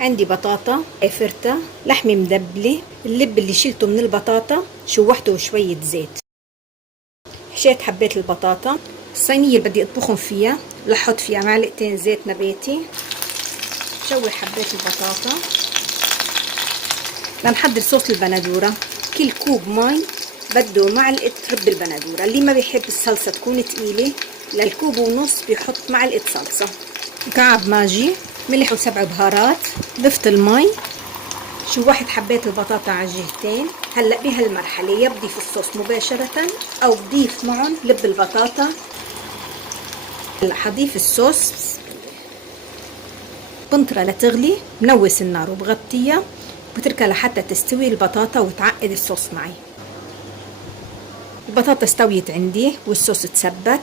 عندي بطاطا فرتة، لحمة مدبلة، اللب اللي شلته من البطاطا شوحته بشوية زيت. حشيت حبات البطاطا. الصينية اللي بدي اطبخهم فيها لحط فيها معلقتين زيت نباتي، شوح حبات البطاطا لنحضر صوص البندورة. كل كوب مي بده معلقة رب البندورة. اللي ما بيحب الصلصة تكون تقيلة للكوب ونص بيحط معلقة صلصة. مكعب ماجي، ملح و7 بهارات. ضفت المي، شوحت حبات البطاطا على الجهتين. هلا بهالمرحلة يا بضيف الصوص مباشرة او بضيف معهم لب البطاطا. هلا حضيف الصوص، بنطرة لتغلي، بنوس النار وبغطيها بتركها لحتى تستوي البطاطا وتعقد الصوص معي. البطاطا استويت عندي والصوص تسبك.